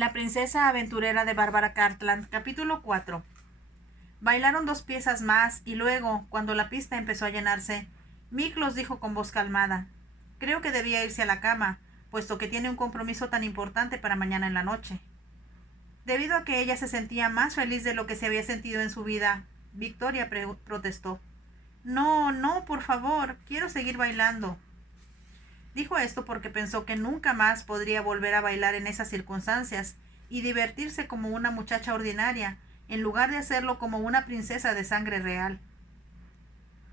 La princesa aventurera de Bárbara Cartland, capítulo 4. Bailaron 2 piezas más y luego, cuando la pista empezó a llenarse, Miklos dijo con voz calmada: «Creo que debía irse a la cama, puesto que tiene un compromiso tan importante para mañana en la noche». Debido a que ella se sentía más feliz de lo que se había sentido en su vida, Victoria protestó: «No, no, por favor, quiero seguir bailando». Dijo esto porque pensó que nunca más podría volver a bailar en esas circunstancias y divertirse como una muchacha ordinaria, en lugar de hacerlo como una princesa de sangre real.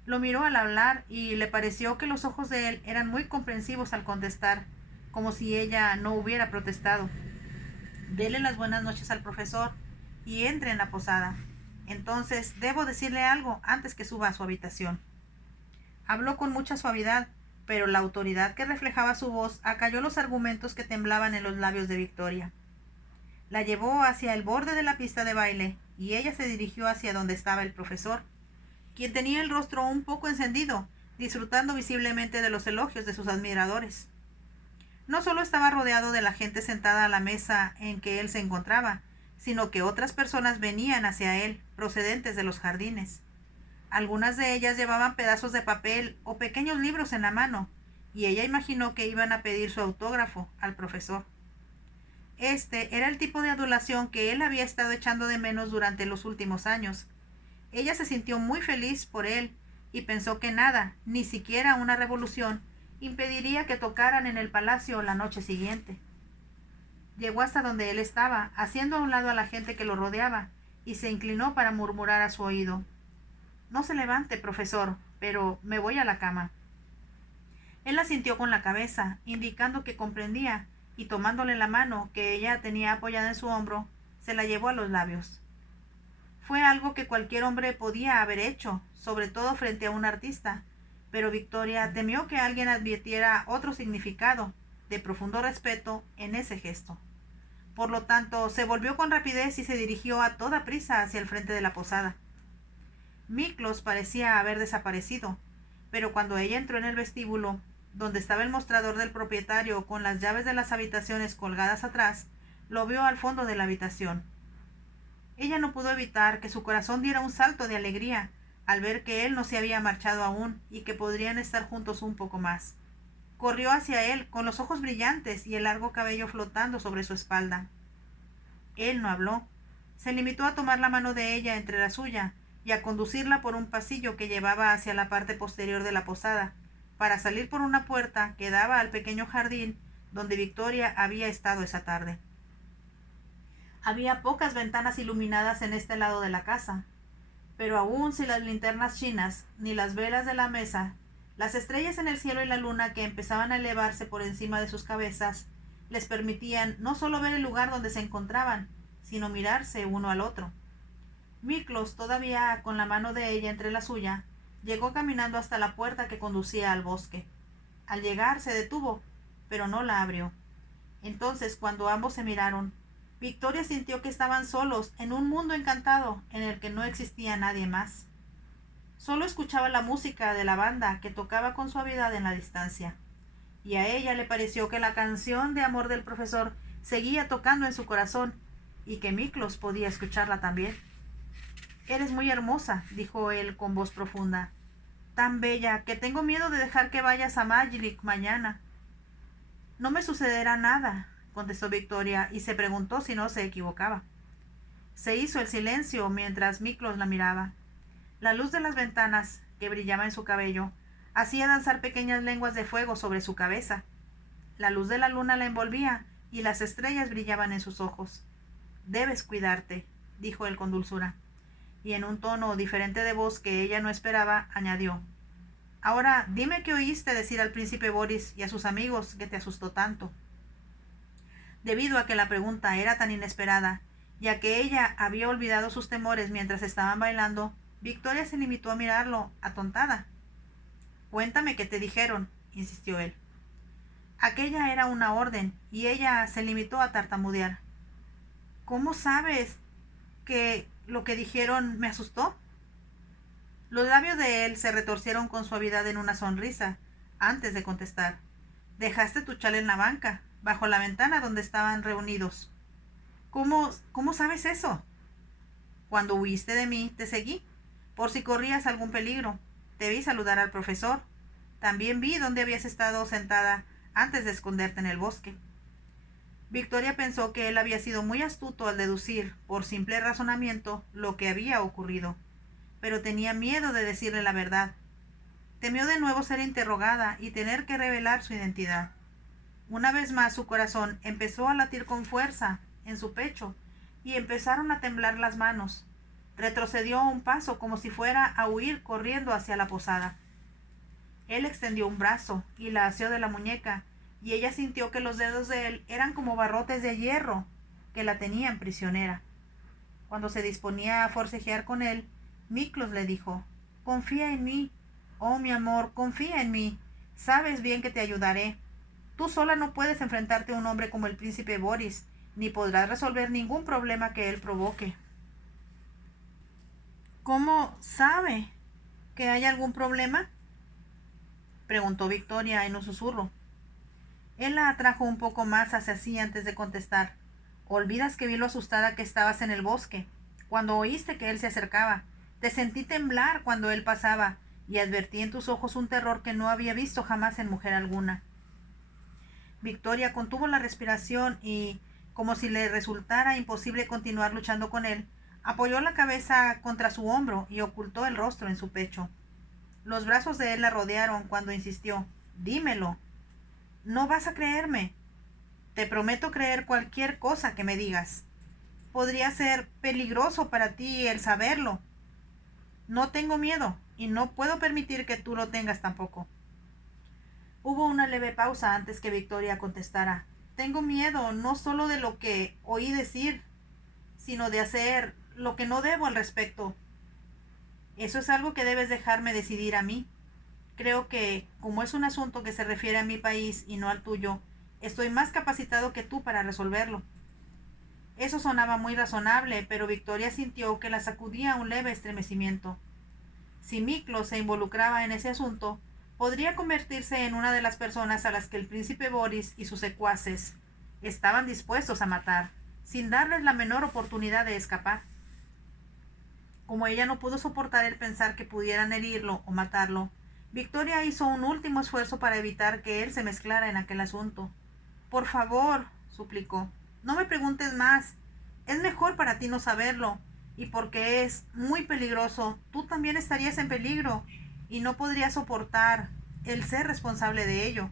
Lo miró al hablar y le pareció que los ojos de él eran muy comprensivos al contestar, como si ella no hubiera protestado. «Dele las buenas noches al profesor y entre en la posada. Entonces debo decirle algo antes que suba a su habitación». Habló con mucha suavidad, pero la autoridad que reflejaba su voz acalló los argumentos que temblaban en los labios de Victoria. La llevó hacia el borde de la pista de baile y ella se dirigió hacia donde estaba el profesor, quien tenía el rostro un poco encendido, disfrutando visiblemente de los elogios de sus admiradores. No solo estaba rodeado de la gente sentada a la mesa en que él se encontraba, sino que otras personas venían hacia él, procedentes de los jardines. Algunas de ellas llevaban pedazos de papel o pequeños libros en la mano, y ella imaginó que iban a pedir su autógrafo al profesor. Este era el tipo de adulación que él había estado echando de menos durante los últimos años. Ella se sintió muy feliz por él y pensó que nada, ni siquiera una revolución, impediría que tocaran en el palacio la noche siguiente. Llegó hasta donde él estaba, haciendo a un lado a la gente que lo rodeaba, y se inclinó para murmurar a su oído: «No se levante, profesor, pero me voy a la cama». Él asintió con la cabeza, indicando que comprendía, y tomándole la mano que ella tenía apoyada en su hombro, se la llevó a los labios. Fue algo que cualquier hombre podía haber hecho, sobre todo frente a un artista, pero Victoria temió que alguien advirtiera otro significado, de profundo respeto, en ese gesto. Por lo tanto, se volvió con rapidez y se dirigió a toda prisa hacia el frente de la posada. Miklos parecía haber desaparecido, pero cuando ella entró en el vestíbulo, donde estaba el mostrador del propietario con las llaves de las habitaciones colgadas atrás, lo vio al fondo de la habitación. Ella no pudo evitar que su corazón diera un salto de alegría al ver que él no se había marchado aún y que podrían estar juntos un poco más. Corrió hacia él con los ojos brillantes y el largo cabello flotando sobre su espalda. Él no habló. Se limitó a tomar la mano de ella entre la suya y a conducirla por un pasillo que llevaba hacia la parte posterior de la posada, para salir por una puerta que daba al pequeño jardín donde Victoria había estado esa tarde. Había pocas ventanas iluminadas en este lado de la casa, pero aun sin las linternas chinas ni las velas de la mesa, las estrellas en el cielo y la luna que empezaban a elevarse por encima de sus cabezas les permitían no solo ver el lugar donde se encontraban, sino mirarse uno al otro. Miklos, todavía con la mano de ella entre la suya, llegó caminando hasta la puerta que conducía al bosque. Al llegar se detuvo, pero no la abrió. Entonces, cuando ambos se miraron, Victoria sintió que estaban solos en un mundo encantado en el que no existía nadie más. Solo escuchaba la música de la banda que tocaba con suavidad en la distancia, y a ella le pareció que la canción de amor del profesor seguía tocando en su corazón y que Miklos podía escucharla también. «Eres muy hermosa», dijo él con voz profunda, «tan bella que tengo miedo de dejar que vayas a Majlik mañana». «No me sucederá nada», contestó Victoria, y se preguntó si no se equivocaba. Se hizo el silencio mientras Miklos la miraba. La luz de las ventanas, que brillaba en su cabello, hacía danzar pequeñas lenguas de fuego sobre su cabeza. La luz de la luna la envolvía y las estrellas brillaban en sus ojos. «Debes cuidarte», dijo él con dulzura, y en un tono diferente de voz que ella no esperaba, añadió: «Ahora dime qué oíste decir al príncipe Boris y a sus amigos que te asustó tanto». Debido a que la pregunta era tan inesperada, y a que ella había olvidado sus temores mientras estaban bailando, Victoria se limitó a mirarlo, atontada. «Cuéntame qué te dijeron», insistió él. Aquella era una orden, y ella se limitó a tartamudear. «¿Cómo sabes que lo que dijeron me asustó?». Los labios de él se retorcieron con suavidad en una sonrisa, antes de contestar: «Dejaste tu chal en la banca, bajo la ventana donde estaban reunidos». ¿Cómo sabes eso? Cuando huiste de mí, te seguí, por si corrías algún peligro. Te vi saludar al profesor. También vi dónde habías estado sentada antes de esconderte en el bosque. Victoria pensó que él había sido muy astuto al deducir, por simple razonamiento, lo que había ocurrido, pero tenía miedo de decirle la verdad. Temió de nuevo ser interrogada y tener que revelar su identidad. Una vez más su corazón empezó a latir con fuerza en su pecho y empezaron a temblar las manos. Retrocedió un paso como si fuera a huir corriendo hacia la posada. Él extendió un brazo y la asió de la muñeca, y ella sintió que los dedos de él eran como barrotes de hierro que la tenían prisionera. Cuando se disponía a forcejear con él, Miklos le dijo: «Confía en mí. Oh, mi amor, confía en mí. Sabes bien que te ayudaré. Tú sola no puedes enfrentarte a un hombre como el príncipe Boris, ni podrás resolver ningún problema que él provoque». «¿Cómo sabe que hay algún problema?», preguntó Victoria en un susurro. Él la atrajo un poco más hacia sí antes de contestar. «Olvidas que vi lo asustada que estabas en el bosque, cuando oíste que él se acercaba. Te sentí temblar cuando él pasaba, y advertí en tus ojos un terror que no había visto jamás en mujer alguna». Victoria contuvo la respiración y, como si le resultara imposible continuar luchando con él, apoyó la cabeza contra su hombro y ocultó el rostro en su pecho. Los brazos de él la rodearon cuando insistió: «Dímelo. No vas a creerme. Te prometo creer cualquier cosa que me digas. Podría ser peligroso para ti el saberlo. No tengo miedo y no puedo permitir que tú lo tengas tampoco». Hubo una leve pausa antes que Victoria contestara. «Tengo miedo no solo de lo que oí decir, sino de hacer lo que no debo al respecto. Eso es algo que debes dejarme decidir a mí. Creo que, como es un asunto que se refiere a mi país y no al tuyo, estoy más capacitado que tú para resolverlo». Eso sonaba muy razonable, pero Victoria sintió que la sacudía un leve estremecimiento. Si Miklos se involucraba en ese asunto, podría convertirse en una de las personas a las que el príncipe Boris y sus secuaces estaban dispuestos a matar, sin darles la menor oportunidad de escapar. Como ella no pudo soportar el pensar que pudieran herirlo o matarlo, Victoria hizo un último esfuerzo para evitar que él se mezclara en aquel asunto. «Por favor», suplicó, «no me preguntes más. Es mejor para ti no saberlo, y porque es muy peligroso, tú también estarías en peligro, y no podrías soportar el ser responsable de ello».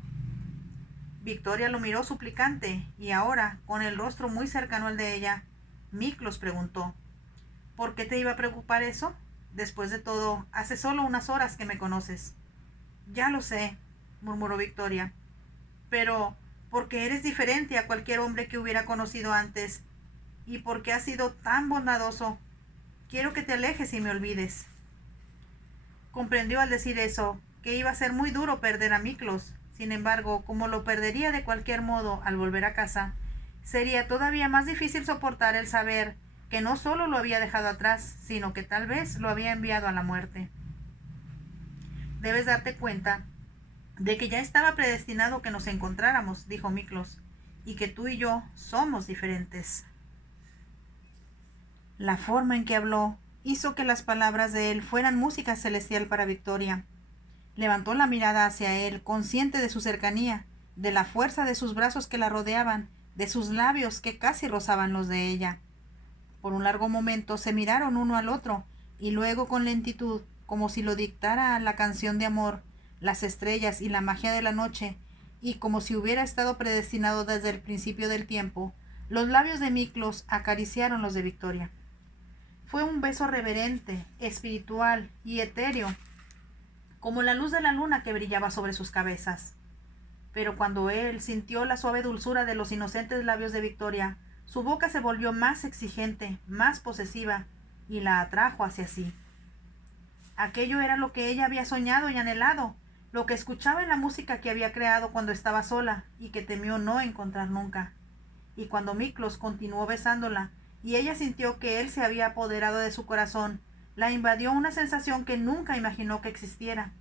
Victoria lo miró suplicante, y ahora, con el rostro muy cercano al de ella, Miklos preguntó: «¿Por qué te iba a preocupar eso? Después de todo, hace solo unas horas que me conoces». «Ya lo sé», murmuró Victoria, «pero porque eres diferente a cualquier hombre que hubiera conocido antes, y porque has sido tan bondadoso, quiero que te alejes y me olvides». Comprendió al decir eso que iba a ser muy duro perder a Miklos. Sin embargo, como lo perdería de cualquier modo al volver a casa, sería todavía más difícil soportar el saber que no solo lo había dejado atrás, sino que tal vez lo había enviado a la muerte. «Debes darte cuenta de que ya estaba predestinado que nos encontráramos», dijo Miklos, «y que tú y yo somos diferentes». La forma en que habló hizo que las palabras de él fueran música celestial para Victoria. Levantó la mirada hacia él, consciente de su cercanía, de la fuerza de sus brazos que la rodeaban, de sus labios que casi rozaban los de ella. Por un largo momento se miraron uno al otro, y luego con lentitud, como si lo dictara la canción de amor, las estrellas y la magia de la noche, y como si hubiera estado predestinado desde el principio del tiempo, los labios de Miklos acariciaron los de Victoria. Fue un beso reverente, espiritual y etéreo, como la luz de la luna que brillaba sobre sus cabezas. Pero cuando él sintió la suave dulzura de los inocentes labios de Victoria, su boca se volvió más exigente, más posesiva, y la atrajo hacia sí. Aquello era lo que ella había soñado y anhelado, lo que escuchaba en la música que había creado cuando estaba sola y que temió no encontrar nunca. Y cuando Miklos continuó besándola, y ella sintió que él se había apoderado de su corazón, la invadió una sensación que nunca imaginó que existiera.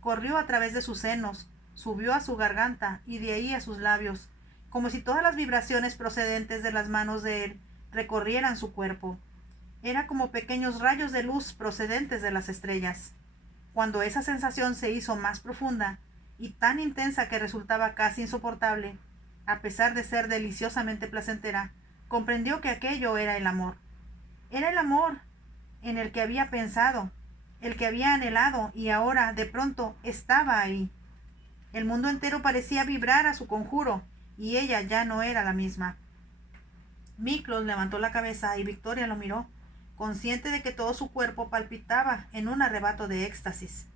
Corrió a través de sus senos, subió a su garganta y de ahí a sus labios, como si todas las vibraciones procedentes de las manos de él recorrieran su cuerpo. Era como pequeños rayos de luz procedentes de las estrellas. Cuando esa sensación se hizo más profunda y tan intensa que resultaba casi insoportable, a pesar de ser deliciosamente placentera, comprendió que aquello era el amor. Era el amor en el que había pensado, el que había anhelado y ahora, de pronto, estaba ahí. El mundo entero parecía vibrar a su conjuro y ella ya no era la misma. Miklos levantó la cabeza y Victoria lo miró, consciente de que todo su cuerpo palpitaba en un arrebato de éxtasis.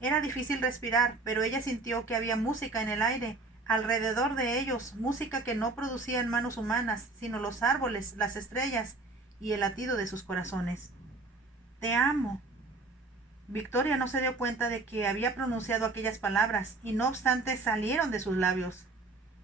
Era difícil respirar, pero ella sintió que había música en el aire, alrededor de ellos, música que no producían manos humanas, sino los árboles, las estrellas y el latido de sus corazones. Te amo. Victoria no se dio cuenta de que había pronunciado aquellas palabras, y no obstante salieron de sus labios.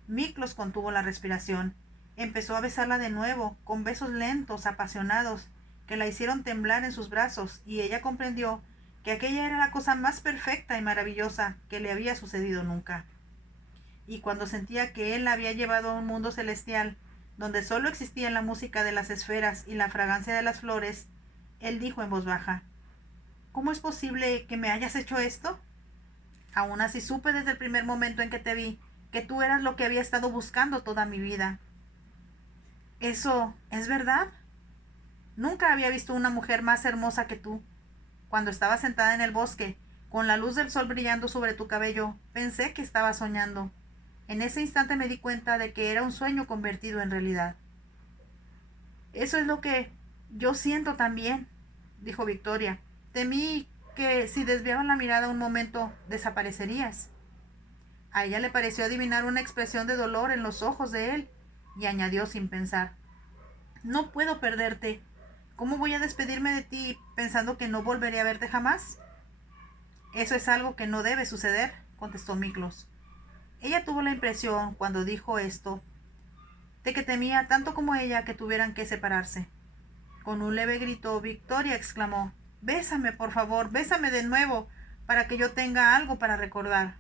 Miklos contuvo la respiración. Empezó a besarla de nuevo, con besos lentos, apasionados, que la hicieron temblar en sus brazos, y ella comprendió que aquella era la cosa más perfecta y maravillosa que le había sucedido nunca. Y cuando sentía que él la había llevado a un mundo celestial, donde sólo existía la música de las esferas y la fragancia de las flores, él dijo en voz baja: ¿Cómo es posible que me hayas hecho esto? Aún así supe desde el primer momento en que te vi que tú eras lo que había estado buscando toda mi vida. ¿Eso es verdad? Nunca había visto una mujer más hermosa que tú. Cuando estaba sentada en el bosque, con la luz del sol brillando sobre tu cabello, pensé que estaba soñando. En ese instante me di cuenta de que era un sueño convertido en realidad. Eso es lo que yo siento también, dijo Victoria. Temí que si desviaba la mirada un momento desaparecerías. A ella le pareció adivinar una expresión de dolor en los ojos de él y añadió sin pensar: No puedo perderte. ¿Cómo voy a despedirme de ti pensando que no volveré a verte jamás? Eso es algo que no debe suceder, contestó Miklos. Ella tuvo la impresión, cuando dijo esto, de que temía tanto como ella que tuvieran que separarse. Con un leve grito, Victoria exclamó: Bésame, por favor, bésame de nuevo, para que yo tenga algo para recordar.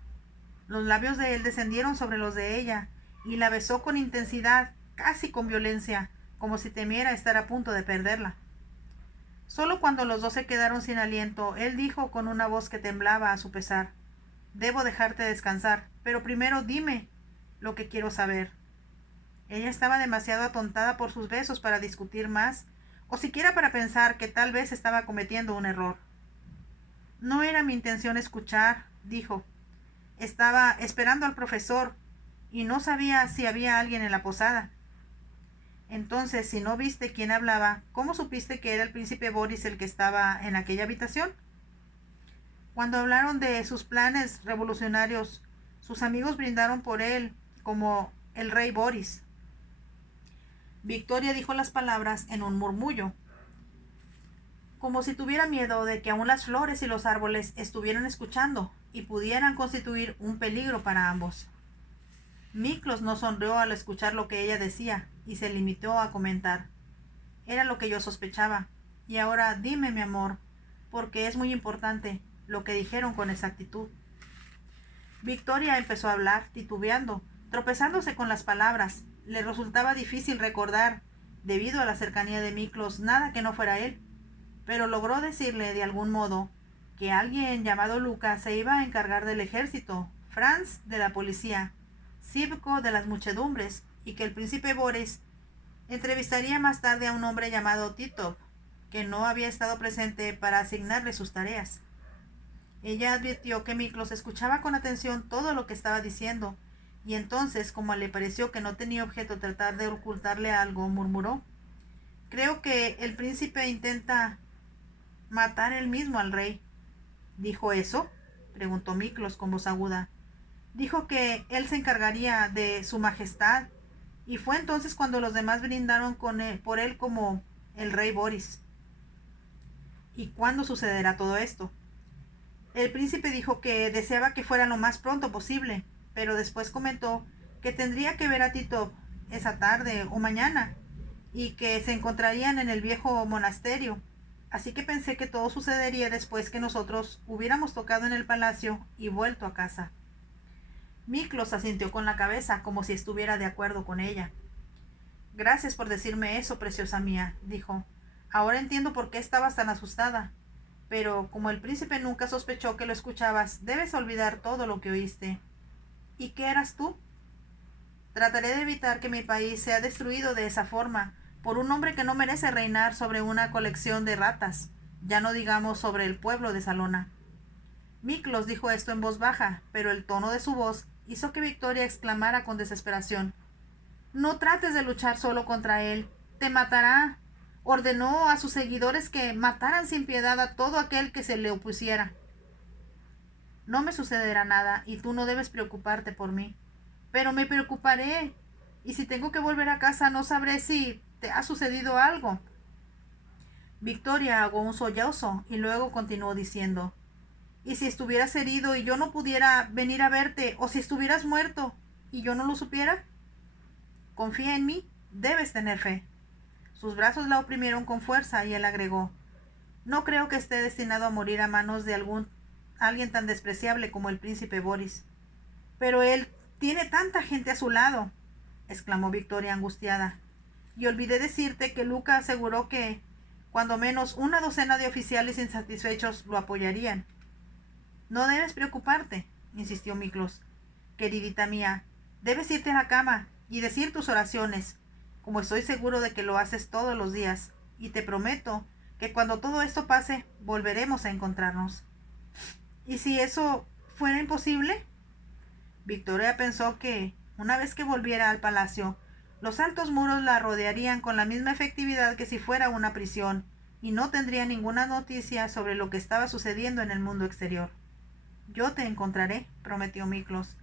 Los labios de él descendieron sobre los de ella, y la besó con intensidad, casi con violencia, como si temiera estar a punto de perderla. Solo cuando los dos se quedaron sin aliento, él dijo con una voz que temblaba a su pesar: Debo dejarte descansar, pero primero dime lo que quiero saber. Ella estaba demasiado atontada por sus besos para discutir más, o siquiera para pensar que tal vez estaba cometiendo un error. No era mi intención escuchar, dijo. Estaba esperando al profesor y no sabía si había alguien en la posada. Entonces, si no viste quién hablaba, ¿cómo supiste que era el príncipe Boris el que estaba en aquella habitación? Cuando hablaron de sus planes revolucionarios, sus amigos brindaron por él como el rey Boris. Victoria dijo las palabras en un murmullo, como si tuviera miedo de que aún las flores y los árboles estuvieran escuchando y pudieran constituir un peligro para ambos. Miklos no sonrió al escuchar lo que ella decía y se limitó a comentar: Era lo que yo sospechaba. Y ahora dime, mi amor, porque es muy importante lo que dijeron con exactitud. Victoria empezó a hablar, titubeando, tropezándose con las palabras. Le resultaba difícil recordar, debido a la cercanía de Miklos, nada que no fuera él, pero logró decirle de algún modo que alguien llamado Luca se iba a encargar del ejército, Franz de la policía, Sivko de las muchedumbres, y que el príncipe Boris entrevistaría más tarde a un hombre llamado Titov, que no había estado presente para asignarle sus tareas. Ella advirtió que Miklos escuchaba con atención todo lo que estaba diciendo, y entonces, como le pareció que no tenía objeto tratar de ocultarle algo, murmuró: Creo que el príncipe intenta matar él mismo al rey. ¿Dijo eso?, preguntó Miklos con voz aguda. Dijo que él se encargaría de su majestad, y fue entonces cuando los demás brindaron por él como el rey Boris. ¿Y cuándo sucederá todo esto? El príncipe dijo que deseaba que fuera lo más pronto posible, pero después comentó que tendría que ver a Titov esa tarde o mañana, y que se encontrarían en el viejo monasterio. Así que pensé que todo sucedería después que nosotros hubiéramos tocado en el palacio y vuelto a casa. Miklos asintió con la cabeza, como si estuviera de acuerdo con ella. Gracias por decirme eso, preciosa mía, dijo. Ahora entiendo por qué estabas tan asustada. Pero como el príncipe nunca sospechó que lo escuchabas, debes olvidar todo lo que oíste. ¿Y qué eras tú? Trataré de evitar que mi país sea destruido de esa forma, por un hombre que no merece reinar sobre una colección de ratas, ya no digamos sobre el pueblo de Salona. Miklos dijo esto en voz baja, pero el tono de su voz hizo que Victoria exclamara con desesperación: No trates de luchar solo contra él. Te matará. Ordenó a sus seguidores que mataran sin piedad a todo aquel que se le opusiera. No me sucederá nada y tú no debes preocuparte por mí. Pero me preocuparé. Y si tengo que volver a casa no sabré si te ha sucedido algo. Victoria ahogó un sollozo y luego continuó diciendo: ¿Y si estuvieras herido y yo no pudiera venir a verte? ¿O si estuvieras muerto y yo no lo supiera? Confía en mí. Debes tener fe. Sus brazos la oprimieron con fuerza y él agregó: No creo que esté destinado a morir a manos de alguien tan despreciable como el príncipe Boris. Pero él tiene tanta gente a su lado, exclamó Victoria angustiada. Y olvidé decirte que Luca aseguró que, cuando menos, una docena de oficiales insatisfechos lo apoyarían. No debes preocuparte, insistió Miklos. Queridita mía, debes irte a la cama y decir tus oraciones, como estoy seguro de que lo haces todos los días, y te prometo que cuando todo esto pase volveremos a encontrarnos. ¿Y si eso fuera imposible? Victoria pensó que, una vez que volviera al palacio, los altos muros la rodearían con la misma efectividad que si fuera una prisión, y no tendría ninguna noticia sobre lo que estaba sucediendo en el mundo exterior. Yo te encontraré, prometió Miklos.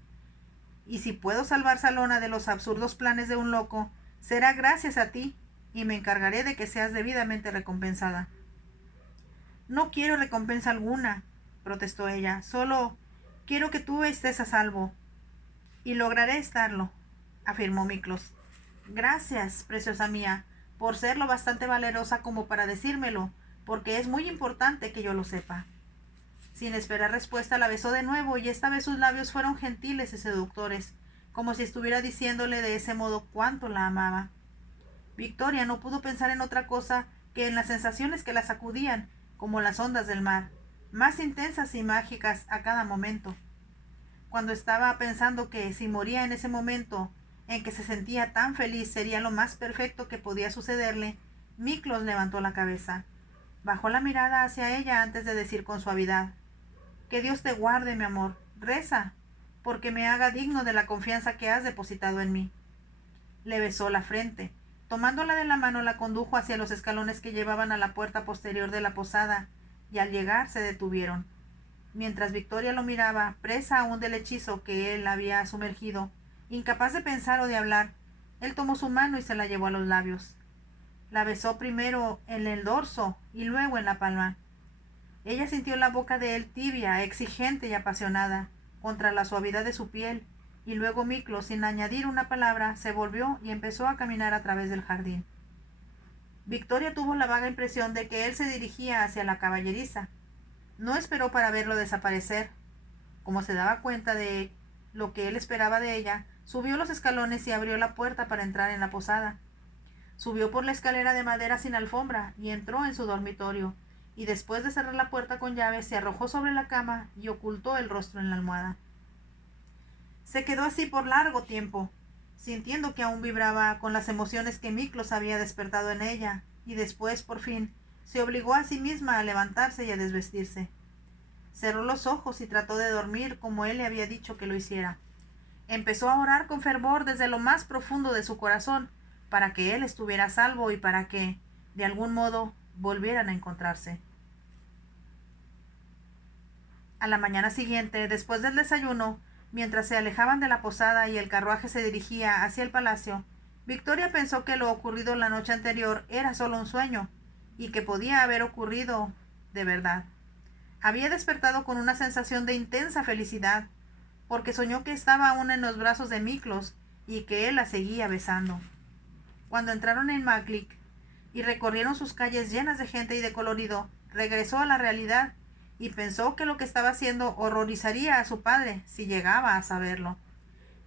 Y si puedo salvar Salona de los absurdos planes de un loco, será gracias a ti, y me encargaré de que seas debidamente recompensada. No quiero recompensa alguna, protestó ella, solo quiero que tú estés a salvo. Y lograré estarlo, afirmó Miklos. Gracias, preciosa mía, por ser lo bastante valerosa como para decírmelo, porque es muy importante que yo lo sepa. Sin esperar respuesta la besó de nuevo, y esta vez sus labios fueron gentiles y seductores, como si estuviera diciéndole de ese modo cuánto la amaba. Victoria no pudo pensar en otra cosa que en las sensaciones que la sacudían, como las ondas del mar, más intensas y mágicas a cada momento. Cuando estaba pensando que si moría en ese momento en que se sentía tan feliz sería lo más perfecto que podía sucederle, Miklos levantó la cabeza. Bajó la mirada hacia ella antes de decir con suavidad: Que Dios te guarde, mi amor. Reza, porque me haga digno de la confianza que has depositado en mí. Le besó la frente. Tomándola de la mano la condujo hacia los escalones que llevaban a la puerta posterior de la posada, y al llegar se detuvieron. Mientras Victoria lo miraba, presa aún del hechizo que él había sumergido, incapaz de pensar o de hablar, él tomó su mano y se la llevó a los labios. La besó primero en el dorso y luego en la palma. Ella sintió la boca de él tibia, exigente y apasionada, contra la suavidad de su piel, y luego Miklos, sin añadir una palabra, se volvió y empezó a caminar a través del jardín. Victoria tuvo la vaga impresión de que él se dirigía hacia la caballeriza. No esperó para verlo desaparecer. Como se daba cuenta de lo que él esperaba de ella, subió los escalones y abrió la puerta para entrar en la posada. Subió por la escalera de madera sin alfombra y entró en su dormitorio, y después de cerrar la puerta con llave se arrojó sobre la cama y ocultó el rostro en la almohada. Se quedó así por largo tiempo, sintiendo que aún vibraba con las emociones que Miklos había despertado en ella, y después, por fin, se obligó a sí misma a levantarse y a desvestirse. Cerró los ojos y trató de dormir como él le había dicho que lo hiciera. Empezó a orar con fervor desde lo más profundo de su corazón, para que él estuviera a salvo y para que, de algún modo, volvieran a encontrarse. A la mañana siguiente, después del desayuno, mientras se alejaban de la posada y el carruaje se dirigía hacia el palacio, Victoria pensó que lo ocurrido la noche anterior era solo un sueño, y que podía haber ocurrido de verdad. Había despertado con una sensación de intensa felicidad, porque soñó que estaba aún en los brazos de Miklos y que él la seguía besando. Cuando entraron en Maglik y recorrieron sus calles llenas de gente y de colorido, regresó a la realidad y pensó que lo que estaba haciendo horrorizaría a su padre si llegaba a saberlo.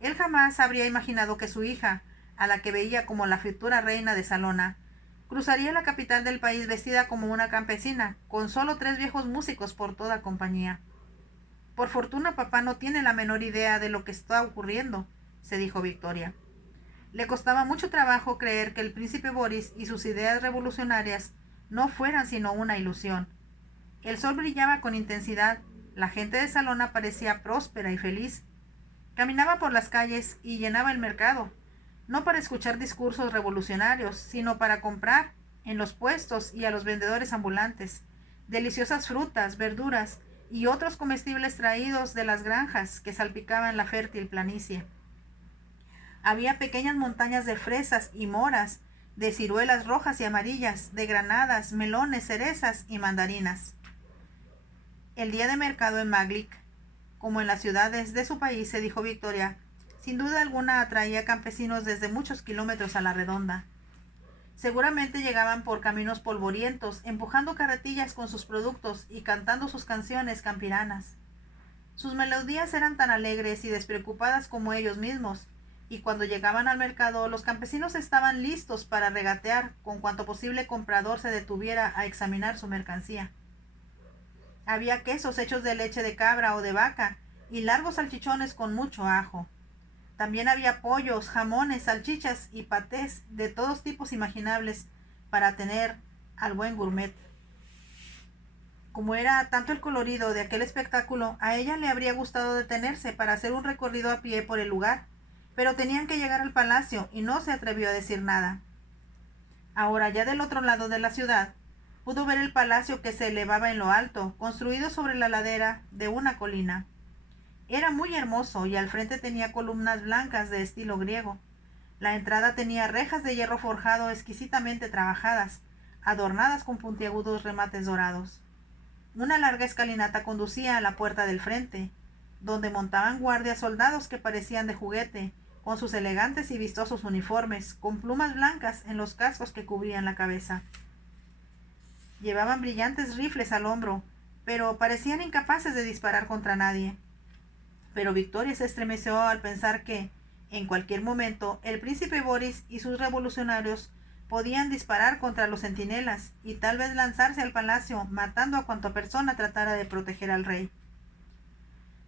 Él jamás habría imaginado que su hija, a la que veía como la futura reina de Salona, cruzaría la capital del país vestida como una campesina, con solo 3 viejos músicos por toda compañía. Por fortuna papá no tiene la menor idea de lo que está ocurriendo, se dijo Victoria. Le costaba mucho trabajo creer que el príncipe Boris y sus ideas revolucionarias no fueran sino una ilusión. El sol brillaba con intensidad, la gente de Salona parecía próspera y feliz. Caminaba por las calles y llenaba el mercado, no para escuchar discursos revolucionarios, sino para comprar, en los puestos y a los vendedores ambulantes, deliciosas frutas, verduras y otros comestibles traídos de las granjas que salpicaban la fértil planicie. Había pequeñas montañas de fresas y moras, de ciruelas rojas y amarillas, de granadas, melones, cerezas y mandarinas. El día de mercado en Maglik, como en las ciudades de su país, se dijo Victoria, sin duda alguna atraía campesinos desde muchos kilómetros a la redonda. Seguramente llegaban por caminos polvorientos, empujando carretillas con sus productos y cantando sus canciones campiranas. Sus melodías eran tan alegres y despreocupadas como ellos mismos, y cuando llegaban al mercado los campesinos estaban listos para regatear con cuanto posible comprador se detuviera a examinar su mercancía. Había quesos hechos de leche de cabra o de vaca y largos salchichones con mucho ajo. También había pollos, jamones, salchichas y patés de todos tipos imaginables para tener al buen gourmet. Como era tanto el colorido de aquel espectáculo, a ella le habría gustado detenerse para hacer un recorrido a pie por el lugar, pero tenían que llegar al palacio y no se atrevió a decir nada. Ahora, ya del otro lado de la ciudad, pudo ver el palacio que se elevaba en lo alto, construido sobre la ladera de una colina. Era muy hermoso y al frente tenía columnas blancas de estilo griego. La entrada tenía rejas de hierro forjado exquisitamente trabajadas, adornadas con puntiagudos remates dorados. Una larga escalinata conducía a la puerta del frente, donde montaban guardia soldados que parecían de juguete, con sus elegantes y vistosos uniformes, con plumas blancas en los cascos que cubrían la cabeza. Llevaban brillantes rifles al hombro, pero parecían incapaces de disparar contra nadie. Pero Victoria se estremeció al pensar que, en cualquier momento, el príncipe Boris y sus revolucionarios podían disparar contra los centinelas y tal vez lanzarse al palacio, matando a cuanta persona tratara de proteger al rey.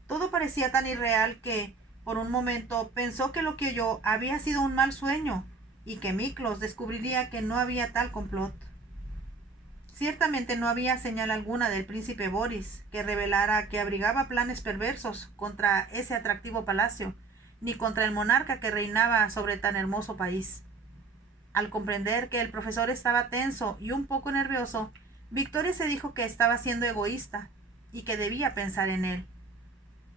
Todo parecía tan irreal que, por un momento, pensó que lo que oyó había sido un mal sueño y que Miklos descubriría que no había tal complot. Ciertamente no había señal alguna del príncipe Boris que revelara que abrigaba planes perversos contra ese atractivo palacio, ni contra el monarca que reinaba sobre tan hermoso país. Al comprender que el profesor estaba tenso y un poco nervioso, Victoria se dijo que estaba siendo egoísta y que debía pensar en él.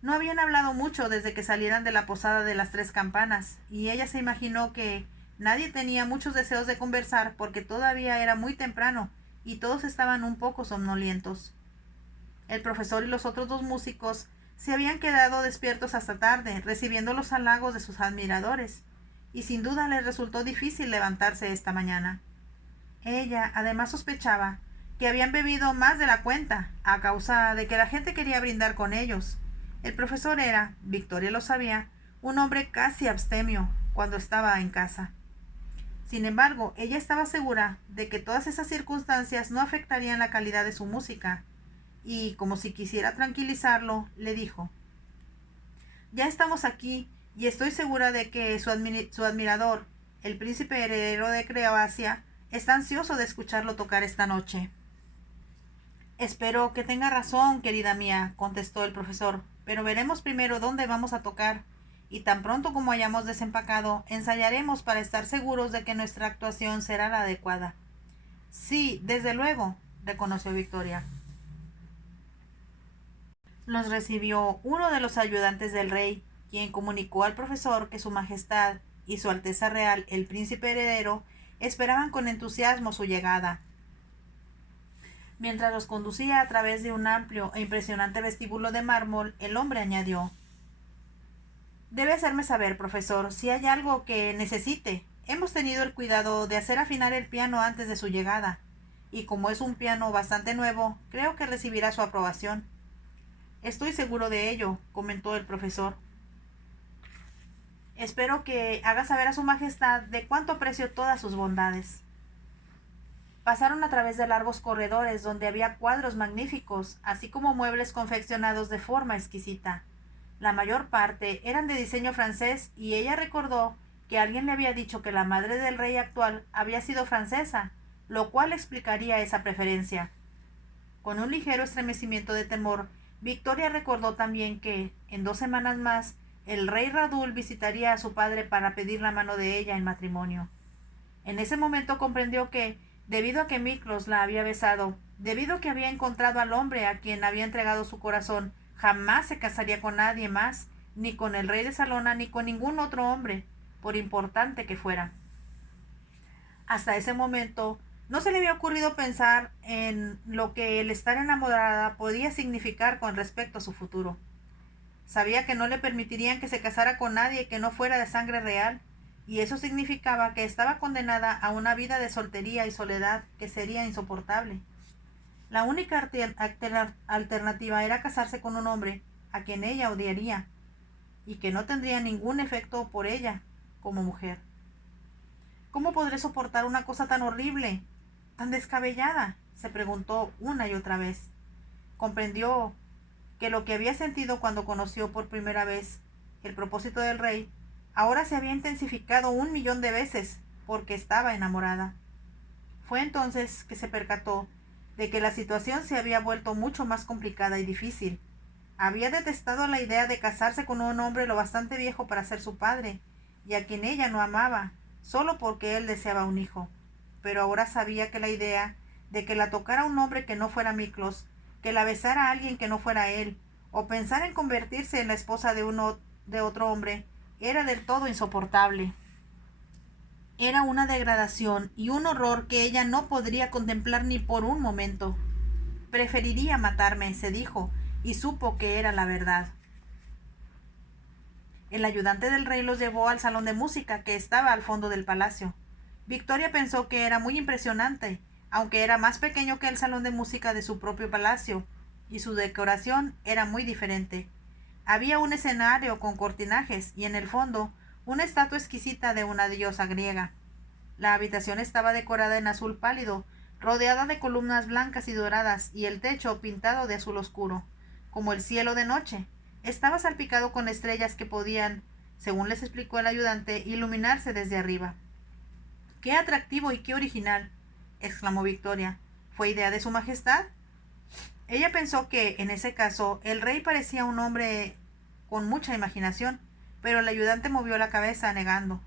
No habían hablado mucho desde que salieran de la posada de las 3 campanas, y ella se imaginó que nadie tenía muchos deseos de conversar porque todavía era muy temprano y todos estaban un poco somnolientos. El profesor y los otros 2 músicos se habían quedado despiertos hasta tarde, recibiendo los halagos de sus admiradores, y sin duda les resultó difícil levantarse esta mañana. Ella, además, sospechaba que habían bebido más de la cuenta, a causa de que la gente quería brindar con ellos. El profesor era, Victoria lo sabía, un hombre casi abstemio cuando estaba en casa. Sin embargo, ella estaba segura de que todas esas circunstancias no afectarían la calidad de su música, y, como si quisiera tranquilizarlo, le dijo: «Ya estamos aquí, y estoy segura de que su admirador, el príncipe heredero de Croacia, está ansioso de escucharlo tocar esta noche». «Espero que tenga razón, querida mía», contestó el profesor, «pero veremos primero dónde vamos a tocar, y tan pronto como hayamos desempacado, ensayaremos para estar seguros de que nuestra actuación será la adecuada». «Sí, desde luego», reconoció Victoria. Los recibió uno de los ayudantes del rey, quien comunicó al profesor que su majestad y su alteza real, el príncipe heredero, esperaban con entusiasmo su llegada. Mientras los conducía a través de un amplio e impresionante vestíbulo de mármol, el hombre añadió: «Debe hacerme saber, profesor, si hay algo que necesite. Hemos tenido el cuidado de hacer afinar el piano antes de su llegada, y como es un piano bastante nuevo, creo que recibirá su aprobación». «Estoy seguro de ello», comentó el profesor. Espero que haga saber a su majestad de cuánto aprecio todas sus bondades. Pasaron a través de largos corredores donde había cuadros magníficos, así como muebles confeccionados de forma exquisita. La mayor parte eran de diseño francés y ella recordó que alguien le había dicho que la madre del rey actual había sido francesa, lo cual explicaría esa preferencia. Con un ligero estremecimiento de temor, Victoria recordó también que, en 2 semanas más, el rey Radul visitaría a su padre para pedir la mano de ella en matrimonio. En ese momento comprendió que, debido a que Miklos la había besado, debido a que había encontrado al hombre a quien había entregado su corazón, jamás se casaría con nadie más, ni con el rey de Salona, ni con ningún otro hombre, por importante que fuera. Hasta ese momento, no se le había ocurrido pensar en lo que el estar enamorada podía significar con respecto a su futuro. Sabía que no le permitirían que se casara con nadie que no fuera de sangre real, y eso significaba que estaba condenada a una vida de soltería y soledad que sería insoportable. La única alternativa era casarse con un hombre a quien ella odiaría y que no tendría ningún efecto por ella como mujer. ¿Cómo podré soportar una cosa tan horrible, tan descabellada?, se preguntó una y otra vez. Comprendió que lo que había sentido cuando conoció por primera vez el propósito del rey ahora se había intensificado 1.000.000 de veces porque estaba enamorada. Fue entonces que se percató de que la situación se había vuelto mucho más complicada y difícil. Había detestado la idea de casarse con un hombre lo bastante viejo para ser su padre, y a quien ella no amaba, solo porque él deseaba un hijo. Pero ahora sabía que la idea de que la tocara un hombre que no fuera Miklos, que la besara a alguien que no fuera él, o pensar en convertirse en la esposa de otro hombre, era del todo insoportable. Era una degradación y un horror que ella no podría contemplar ni por un momento. Preferiría matarme, se dijo, y supo que era la verdad. El ayudante del rey los llevó al salón de música que estaba al fondo del palacio. Victoria pensó que era muy impresionante, aunque era más pequeño que el salón de música de su propio palacio, y su decoración era muy diferente. Había un escenario con cortinajes y en el fondo una estatua exquisita de una diosa griega. La habitación estaba decorada en azul pálido, rodeada de columnas blancas y doradas, y el techo pintado de azul oscuro, como el cielo de noche. Estaba salpicado con estrellas que podían, según les explicó el ayudante, iluminarse desde arriba. ¡Qué atractivo y qué original!, exclamó Victoria. ¿Fue idea de su majestad? Ella pensó que, en ese caso, el rey parecía un hombre con mucha imaginación, pero el ayudante movió la cabeza, negando.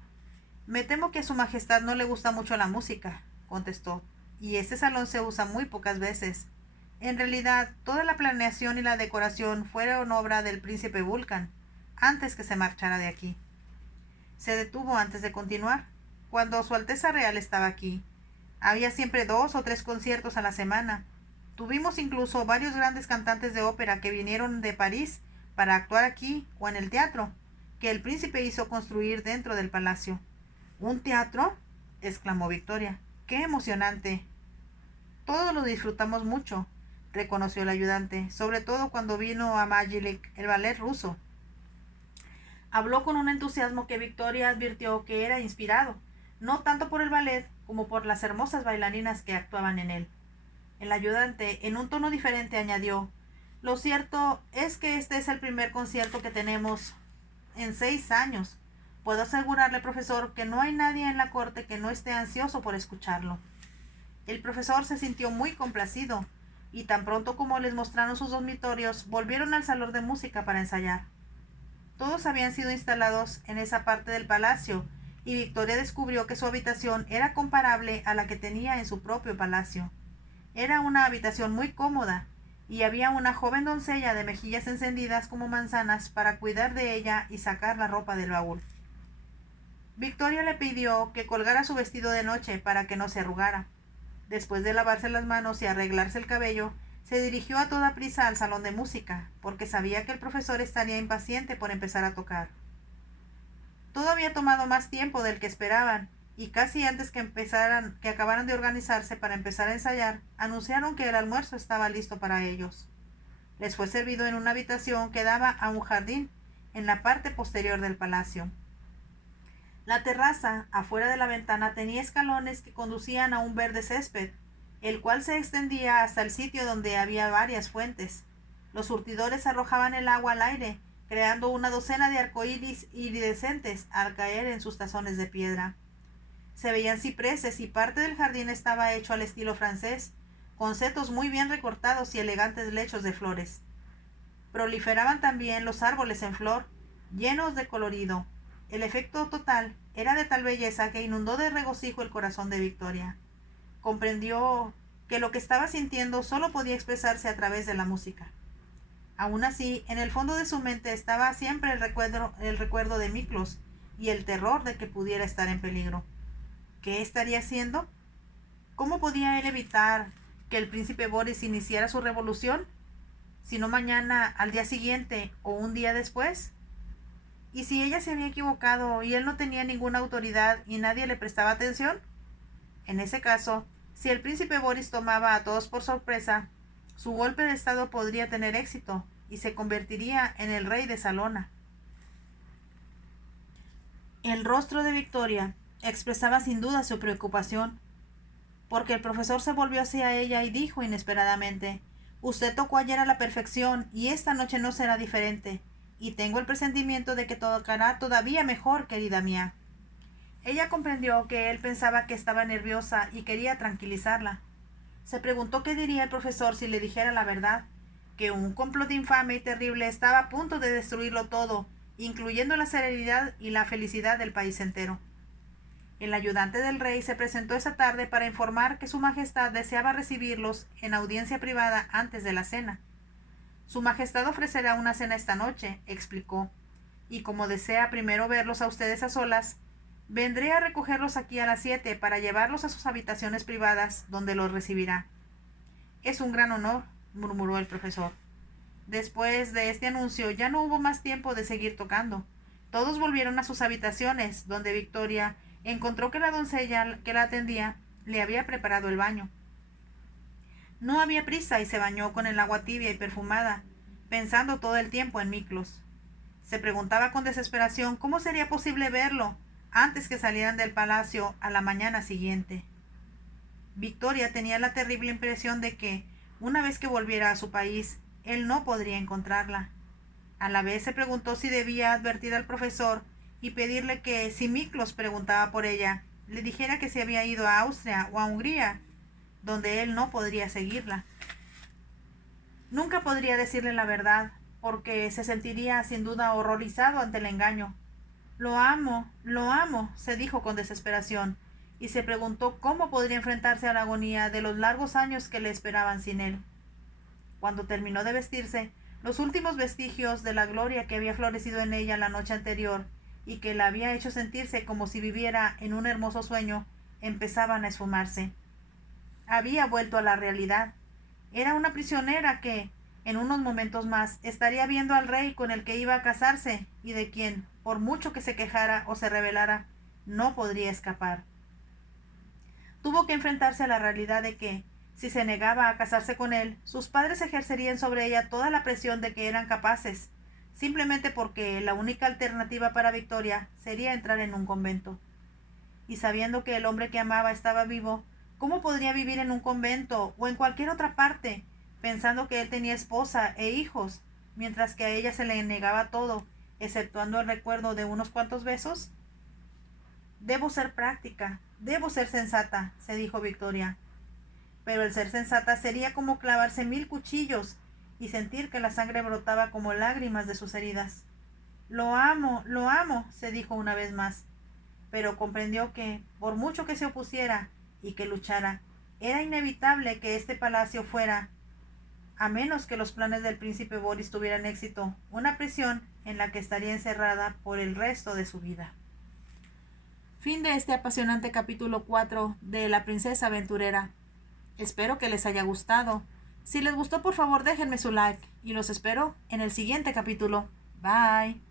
Me temo que a su majestad no le gusta mucho la música, contestó, y este salón se usa muy pocas veces. En realidad, toda la planeación y la decoración fueron obra del príncipe Vulcan, antes que se marchara de aquí. Se detuvo antes de continuar. Cuando Su Alteza Real estaba aquí, había siempre 2 o 3 conciertos a la semana. Tuvimos incluso varios grandes cantantes de ópera que vinieron de París para actuar aquí o en el teatro, que el príncipe hizo construir dentro del palacio. ¿Un teatro?, exclamó Victoria. ¡Qué emocionante! Todos lo disfrutamos mucho, reconoció el ayudante, sobre todo cuando vino a Majilik, el ballet ruso. Habló con un entusiasmo que Victoria advirtió que era inspirado, no tanto por el ballet como por las hermosas bailarinas que actuaban en él. El ayudante, en un tono diferente, añadió: lo cierto es que este es el primer concierto que tenemos en 6 años. Puedo asegurarle, profesor, que no hay nadie en la corte que no esté ansioso por escucharlo. El profesor se sintió muy complacido, y tan pronto como les mostraron sus dormitorios, volvieron al salón de música para ensayar. Todos habían sido instalados en esa parte del palacio, y Victoria descubrió que su habitación era comparable a la que tenía en su propio palacio. Era una habitación muy cómoda, y había una joven doncella de mejillas encendidas como manzanas para cuidar de ella y sacar la ropa del baúl. Victoria le pidió que colgara su vestido de noche para que no se arrugara. Después de lavarse las manos y arreglarse el cabello, se dirigió a toda prisa al salón de música, porque sabía que el profesor estaría impaciente por empezar a tocar. Todo había tomado más tiempo del que esperaban, y casi antes que acabaran de organizarse para empezar a ensayar, anunciaron que el almuerzo estaba listo para ellos. Les fue servido en una habitación que daba a un jardín, en la parte posterior del palacio. La terraza, afuera de la ventana, tenía escalones que conducían a un verde césped, el cual se extendía hasta el sitio donde había varias fuentes. Los surtidores arrojaban el agua al aire, creando una docena de arcoíris iridescentes al caer en sus tazones de piedra. Se veían cipreses y parte del jardín estaba hecho al estilo francés, con setos muy bien recortados y elegantes lechos de flores. Proliferaban también los árboles en flor, llenos de colorido. El efecto total era de tal belleza que inundó de regocijo el corazón de Victoria. Comprendió que lo que estaba sintiendo solo podía expresarse a través de la música. Aún así, en el fondo de su mente estaba siempre el recuerdo de Miklos y el terror de que pudiera estar en peligro. ¿Qué estaría haciendo? ¿Cómo podía él evitar que el príncipe Boris iniciara su revolución? Si no mañana, al día siguiente o un día después. ¿Y si ella se había equivocado y él no tenía ninguna autoridad y nadie le prestaba atención? En ese caso, si el príncipe Boris tomaba a todos por sorpresa, su golpe de estado podría tener éxito y se convertiría en el rey de Salona. El rostro de Victoria expresaba sin duda su preocupación, porque el profesor se volvió hacia ella y dijo inesperadamente: «Usted tocó ayer a la perfección y esta noche no será diferente, y tengo el presentimiento de que tocará todavía mejor, querida mía». Ella comprendió que él pensaba que estaba nerviosa y quería tranquilizarla. Se preguntó qué diría el profesor si le dijera la verdad, que un complot infame y terrible estaba a punto de destruirlo todo, incluyendo la serenidad y la felicidad del país entero. El ayudante del rey se presentó esa tarde para informar que su majestad deseaba recibirlos en audiencia privada antes de la cena. Su majestad ofrecerá una cena esta noche, explicó, y como desea primero verlos a ustedes a solas, vendré a recogerlos aquí a las 7 para llevarlos a sus habitaciones privadas, donde los recibirá. Es un gran honor, murmuró el profesor. Después de este anuncio ya no hubo más tiempo de seguir tocando. Todos volvieron a sus habitaciones, donde Victoria encontró que la doncella que la atendía le había preparado el baño. No había prisa y se bañó con el agua tibia y perfumada, pensando todo el tiempo en Miklos. Se preguntaba con desesperación cómo sería posible verlo antes que salieran del palacio a la mañana siguiente. Victoria tenía la terrible impresión de que, una vez que volviera a su país, él no podría encontrarla. A la vez se preguntó si debía advertir al profesor y pedirle que, si Miklos preguntaba por ella, le dijera que se había ido a Austria o a Hungría, donde él no podría seguirla. Nunca podría decirle la verdad, porque se sentiría sin duda horrorizado ante el engaño. Lo amo, se dijo con desesperación, y se preguntó cómo podría enfrentarse a la agonía de los largos años que le esperaban sin él. Cuando terminó de vestirse, los últimos vestigios de la gloria que había florecido en ella la noche anterior y que la había hecho sentirse como si viviera en un hermoso sueño, empezaban a esfumarse. Había vuelto a la realidad. Era una prisionera que, en unos momentos más, estaría viendo al rey con el que iba a casarse y de quien, por mucho que se quejara o se rebelara, no podría escapar. Tuvo que enfrentarse a la realidad de que, si se negaba a casarse con él, sus padres ejercerían sobre ella toda la presión de que eran capaces, simplemente porque la única alternativa para Victoria sería entrar en un convento. Y sabiendo que el hombre que amaba estaba vivo, ¿cómo podría vivir en un convento o en cualquier otra parte, pensando que él tenía esposa e hijos, mientras que a ella se le negaba todo, exceptuando el recuerdo de unos cuantos besos? Debo ser práctica, debo ser sensata, se dijo Victoria. Pero el ser sensata sería como clavarse 1000 cuchillos y sentir que la sangre brotaba como lágrimas de sus heridas. Lo amo, se dijo una vez más, pero comprendió que, por mucho que se opusiera y que luchara, era inevitable que este palacio fuera, a menos que los planes del príncipe Boris tuvieran éxito, una prisión en la que estaría encerrada por el resto de su vida. Fin de este apasionante capítulo 4 de La princesa aventurera. Espero que les haya gustado. Si les gustó, por favor déjenme su like y los espero en el siguiente capítulo. Bye.